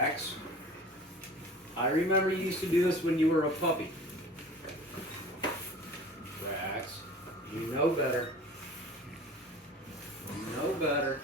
Rex. I remember you used to do this when you were a puppy. Rex, you know better. You know better.